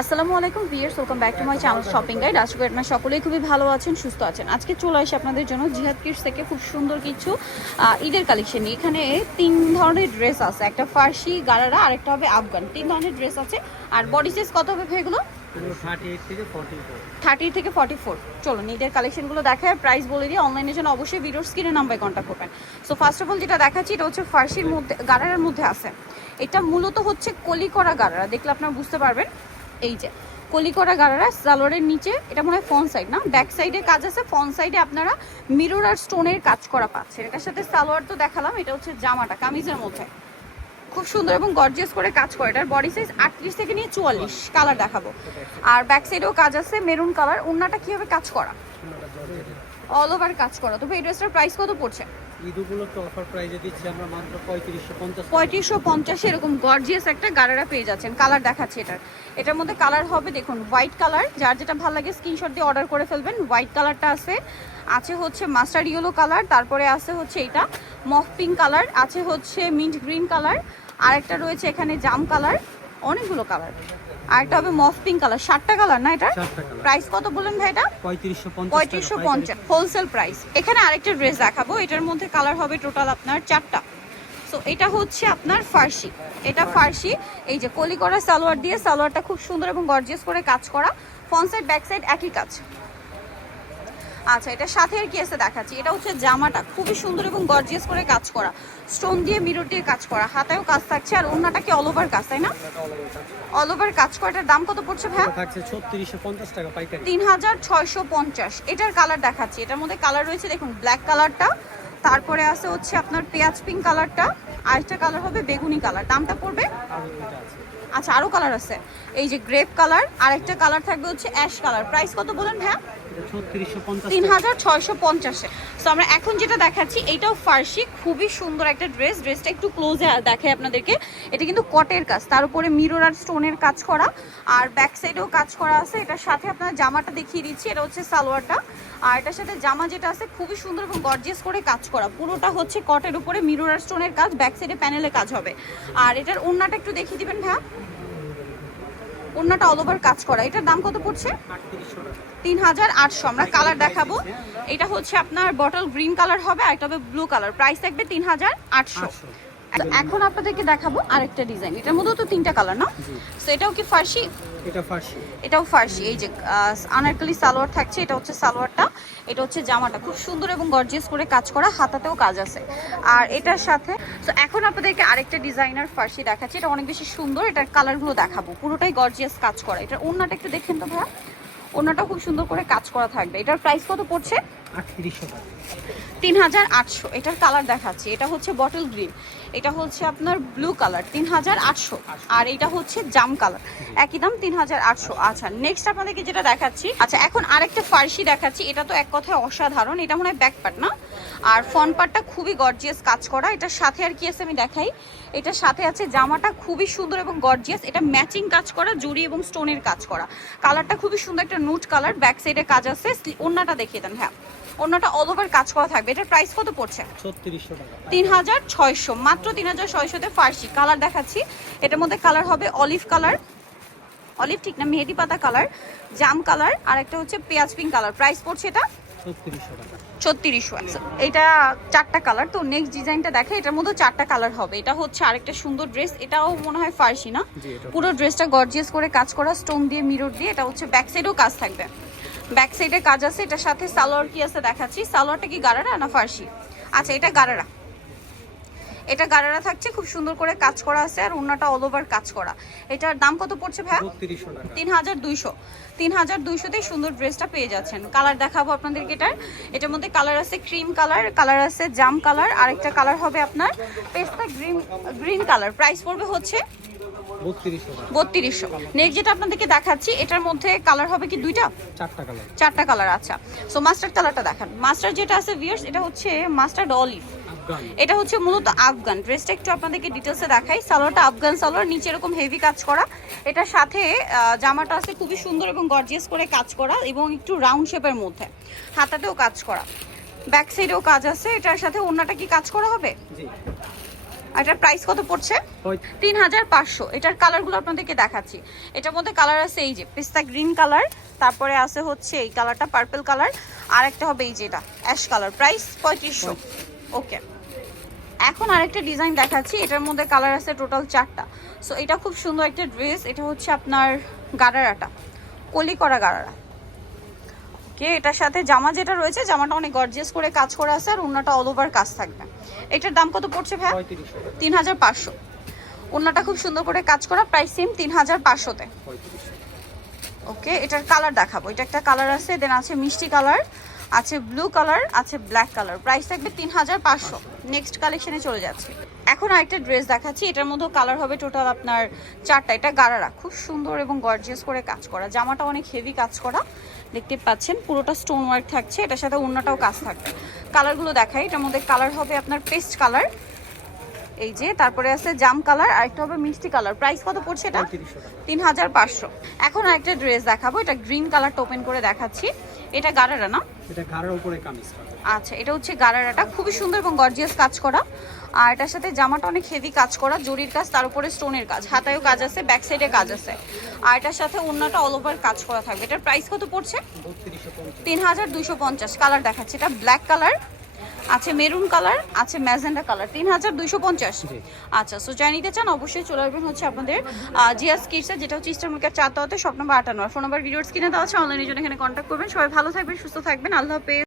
আসসালামু আলাইকুম viewers, welcome back to my channel shopping guide. আশা করি আপনারা সকলেই খুবই ভালো আছেন, সুস্থ আছেন। আজকে চলে আসি আপনাদের জন্য জিহাদ কিডস থেকে খুব সুন্দর কিছু ঈদের কালেকশন নিয়ে। এখানে 3 ধরনের ড্রেস আছে, একটা ফার্সি, গারারা, আরেকটা হবে আফগান। 3 ধরনের ড্রেস আছে। আর বডি সাইজ কত হবে ভাই এগুলো? 30 থেকে 44। চলুন ঈদের কালেকশনগুলো দেখায়, প্রাইস বলে দিই। অনলাইনের জন্য অবশ্যই ভিডিওর স্ক্রিনে নাম্বারে কন্ট্যাক্ট করবেন। সো ফার্স্ট অফ অল যেটা দেখাচ্ছি এটা হচ্ছে ফার্সির মধ্যে, গারারার মধ্যে আছে। এটা মূলত হচ্ছে কলি করা গারারা, দেখলে আপনারা বুঝতে পারবেন। এই যে কলি করা গারারা, সালোয়ারের নিচে এটা মনে হয় ফ্রন্ট সাইড না, ব্যাক সাইডে কাজ আছে। ফ্রন্ট সাইডে আপনারা মিরর আর স্টোনের কাজ করা পাচ্ছেন। এটার সাথে সালোয়ার তো দেখালাম, এটা হচ্ছে জামাটা কামিজের মধ্যে খুব সুন্দর এবং গর্জিয়াস করে কাজ করে। এটার বডি সাইজ 38 থেকে নিয়ে 44, কালার দেখাবো। আর ব্যাক সাইডেও কাজ আছে মেরুন কালার। ওন্নাটা কিভাবে কাজ করা? অল ওভার কাজ করা। তবে এই ড্রেসটার প্রাইস কত পড়ছে? ঈদগুলোতে অফার প্রাইসে দিচ্ছি আমরা মাত্র 3550। 3550 এরকম গর্জিয়াস একটা গারারা পেয়ে যাচ্ছেন। কালার দেখাচ্ছি এটার মধ্যে কালার হবে দেখুন হোয়াইট কালার। যার যেটা ভালো লাগে স্ক্রিনশট দিয়ে অর্ডার করে ফেলবেন। হোয়াইট কালারটা আছে হচ্ছে মাস্টার্ড ইয়েলো কালার, তারপরে আছে হচ্ছে এটা মফ পিঙ্ক কালার, আছে হচ্ছে মিন্ট গ্রিন কালার, আরেকটা রয়েছে এখানে জাম কালার, অনেকগুলো কালার। আরেকটা হবে মফ পিঙ্ক কালার। 7টা কালার না এটা? প্রাইস কত বললেন ভাই এটা? 3550 হোলসেল প্রাইস। এখানে আরেকটা ড্রেস দেখাবো, এটার মধ্যে কালার হবে টোটাল আপনার 4টা। সো এটা হচ্ছে আপনার ফার্সি, এটা ফার্সি। এই যে কলি করা সালোয়ার দিয়ে, সালোয়ারটা খুব সুন্দর এবং গর্জিয়াস করে কাজ করা। ফ্রন্ট সাইড ব্যাক সাইড একই কাজ। আচ্ছা, এটা সাথে আর কি আছে দেখাচ্ছি। এটা হচ্ছে জামাটা খুবই সুন্দর এবং গর্জিয়াস করে কাজ করা, স্টোন দিয়ে মিরর দিয়ে কাজ করা, হাতেও কাজ থাকছে। আর ওন্নাটা কি অল ওভার কাজ, তাই না? অল ওভার কাজ করা। এটার দাম কত পড়ছে ভাই? থাকছে 3650 টাকা পাইকারি। 3650। এটার কালার দেখাচ্ছি, এটার মধ্যে কালার রয়েছে দেখুন ব্ল্যাক কালারটা, তারপরে আছে হচ্ছে আপনার পেঁয়াজ পিঙ্ক কালারটা, আরেকটা কালার হবে বেগুনি কালার। দামটা পড়বে? আচ্ছা, আরো কালার আছে, এই যে গ্রেপ কালার, আরেকটা কালার থাকবে হচ্ছে অ্যাশ কালার। প্রাইস কত বলেন ভাইয়া? 3650। তো আমরা এখন যেটা দেখাচ্ছি এটাও ফার্সি, খুবই সুন্দর একটা ড্রেস। ড্রেসটা একটু ক্লোজে দেখে আপনাদেরকে। এটা কিন্তু কটের কাজ, তার উপরে মিরর আর স্টোনের কাজ করা, আর ব্যাক সাইডেও কাজ করা আছে। এটার সাথে আপনার জামাটা দেখিয়ে দিচ্ছি, এটা হচ্ছে সালোয়ারটা। আর এটার সাথে জামা যেটা আছে খুবই সুন্দর এবং গর্জিয়াস করে কাজ করা। পুরোটা হচ্ছে কটের উপরে মিরর আর স্টোনের কাজ, ব্যাক সাইডে প্যানেলে কাজ হবে। আর এটার ওন্নাটা একটু দেখিয়ে দিবেন ভাইয়া। ওন্নাটা অল ওভার কাজ করা। এটার দাম কত পড়ছে? 3800। আমরা কালার দেখাবো, এটা হচ্ছে আপনার বটল গ্রিন কালার হবে, আর এটা হবে ব্লু কালার। প্রাইস থাকবে 3800। এখন আপনাদেরকে দেখাবো আরেকটা ডিজাইন। এটার মধ্যেও তো 3টা কালার না? তো এটাও কি ফার্সি? এটাও ফার্সি। এই যে আনারকলি সালোয়ার থাকছে, এটা হচ্ছে সালোয়ারটা, এটা হচ্ছে জামাটা খুব সুন্দর এবং গর্জিয়াস করে কাজ করা, হাতাতেও কাজ আছে। আর এটার সাথে তো এখন আপনাদেরকে আরেকটা ডিজাইনার ফার্সি দেখাচ্ছি, এটা অনেক বেশি সুন্দর। এটার কালারগুলো দেখাবো, পুরোটাই গর্জিয়াস কাজ করা। এটার ওন্নাটা একটু দেখেন তো ভাইয়া, ওন্নাটা খুব সুন্দর করে কাজ করা থাকবে। এটার প্রাইস কত পড়ছে? 3800। এটার কালার দেখাচ্ছি, এটা হচ্ছে বটল গ্রিন, এটা হচ্ছে আপনার ব্লু কালার, 3800। আর এটা হচ্ছে জাম কালার, একই দাম 3800। আচ্ছা, নেক্সট আপনাদেরকে যেটা দেখাচ্ছি, আচ্ছা এখন আরেকটা ফার্সি দেখাচ্ছি। এটা তো এক কথায় অসাধারণ। এটা মনে হয় ব্যাক পার্ট না, আর ফ্রন্ট পার্টটা খুবই গর্জিয়াস কাজ করা। এটার সাথে আর কি আছে আমি দেখাই। এটার সাথে আছে জামাটা খুবই সুন্দর এবং গর্জিয়াস, এটা ম্যাচিং কাজ করা, জুড়ি এবং স্টোনের কাজ করা। কালারটা খুবই সুন্দর, একটা নুট কালার। ব্যাক সাইডে কাজ আছে। ওন্নাটা দেখিয়ে দেন। হ্যাঁ, ওন্নাটা অল ওভার কাজ করা থাকবে। এটার প্রাইস কত পড়ছে? 3600। মাত্র 3600-তে ফার্সি। কালার দেখাচ্ছি, এটার মধ্যে কালার হবে অলিভ কালার, অলিভ ঠিক না, মেহেদি পাতা কালার, জাম কালার, আর একটা হচ্ছে পেঁয়াজ পিঙ্ক কালার। প্রাইস পড়ছে এটা 3600। এটা 4টা কালার। তো নেক্সট ডিজাইনটা দেখে, এটার মধ্যে 4টা কালার হবে। এটা হচ্ছে আরেকটা সুন্দর ড্রেস, এটাও মনে হয় ফার্সি না? পুরো ড্রেসটা গর্জিয়াস করে কাজ করা, স্টোন দিয়ে মিরর দিয়ে। এটা হচ্ছে ব্যাক সাইডেও কাজ থাকবে, ব্যাক সাইডে কাজ আছে। এটার সাথে সালোয়ার কি আছে দেখাচ্ছি। সালোয়ারটা কি গারারা না ফার্সি? আচ্ছা, এটা গারারা, এটা গারারা থাকছে, খুব সুন্দর করে কাজ করা আছে। আর ওন্নাটা অল ওভার কাজ করা। এটার দাম কত পড়ছে ভাইয়া? 3200। 3200-তেই সুন্দর ড্রেসটা পেয়ে যাচ্ছেন। কালার দেখাবো আপনাদেরকে। এটার মধ্যে কালার আছে ক্রিম কালার, কালার আছে জাম কালার, আরেকটা কালার হবে আপনার পেস্তা গ্রিন কালার। প্রাইস পড়বে হচ্ছে 3200। নেক্সট যেটা আপনাদেরকে দেখাচ্ছি, এটার মধ্যে কালার হবে কি 2টা? 4টা কালার। আচ্ছা, সো মাস্টার্ড কালারটা দেখান। মাস্টার্ড যেটা আছে ভিউয়ার্স, এটা হচ্ছে মাস্টার্ড অলিভ, এটা হচ্ছে মূলত আফগান। ড্রেসটা একটু আপনাদেরকে ডিটেলসে দেখাই। সালোয়ারটা আফগান সালোয়ার, নিচে এরকম হেভি কাজ করা। এটার সাথে জামাটা আছে খুবই সুন্দর এবং গর্জিয়াস করে কাজ করা, এবং একটু রাউন্ড শেপের মধ্যে, হাতাতেও কাজ করা, ব্যাক সাইডেও কাজ আছে। এটার সাথে ওন্নাটা কি কাজ করা হবে? এটার প্রাইস কত পড়ছে? 3500। এটার কালারগুলো আপনাদেরকে দেখাচ্ছি। এটার মধ্যে কালার আছে এই যে পিস্তা গ্রিন কালার, তারপরে আছে হচ্ছে এই কালারটা পার্পল কালার, আর একটা হবে এই যে এটা অ্যাশ কালার। প্রাইস 3500। ওকে, এখন আরেকটা ডিজাইন দেখাচ্ছি। এটার মধ্যে কালার আছে টোটাল 4টা। সো এটা খুব সুন্দর একটা ড্রেস। এটা হচ্ছে আপনার গারারাটা, কলি করা গারারা। ওকে, এটার সাথে জামা যেটা রয়েছে, জামাটা অনেক গর্জিয়াস করে কাজ করা আছে, আর ওন্নাটা অল ওভার কাজ থাকবে। এটার দাম কত পড়ছে ভাই? 3500। ওন্নাটা খুব সুন্দর করে কাজ করা, প্রাইস সেম 3500-তে। ওকে, এটার কালার দেখাবো। এটা একটা কালার আছে, দেন আছে মিষ্টি কালার, আছে ব্লু কালার, আছে ব্ল্যাক কালার। প্রাইস থাকবে 3500। নেক্সট কালেকশনে চলে যাচ্ছে। এখন আরেকটা ড্রেস দেখাচ্ছি। এটার মধ্যে কালার হবে টোটাল আপনার 4টা। এটা গারারা, খুব সুন্দর এবং গর্জিয়াস করে কাজ করা। জামাটা অনেক হেভি কাজ করা, দেখতে পাচ্ছেন পুরোটা স্টোন ওয়ার্ক থাকছে। এটার সাথে ওন্নাটাও কাজ থাকবে। কালারগুলো দেখাই। এটার মধ্যে কালার হবে আপনার পেস্ট কালার, এই যে, তারপরে আছে জাম কালার, আর একটা হবে মিষ্টি কালার। প্রাইস কত পড়ছে এটা? 3500। এখন আরেকটা ড্রেস দেখাবো। এটা গ্রিন কালারটা ওপেন করে দেখাচ্ছি। এটা গারারা না? এটা গারার উপরে কামিজ। আচ্ছা, এটা হচ্ছে গারারাটা, খুবই সুন্দর এবং গর্জিয়াস কাজ করা। আর এটার সাথে জামাটা অনেক হেভি কাজ করা, জরির কাজ, তার উপরে স্টোনের কাজ, হাতায়ও কাজ আছে, ব্যাক সাইডে কাজ আছে। আর এটার সাথে ওন্নাটা অল ওভার কাজ করা থাকবে। এটার প্রাইস কত পড়ছে? 3250। কালার দেখাচ্ছে। এটা ব্ল্যাক কালার, আছে মেরুন কালার, আছে ম্যাজেন্ডা কালার। 3250। আচ্ছা, সো যাই নিতে চান অবশ্যই চলে আসবেন হচ্ছে আপনাদের জিয়াস কিডসে, যেটা হচ্ছে Easter market 4 shop number 58। Phone number videos কিনে দেওয়া আছে, অনলাইনের জন্য এখানে কন্ট্যাক্ট করবেন। সবাই ভালো থাকবেন, সুস্থ থাকবেন, আল্লাহ হাফেজ।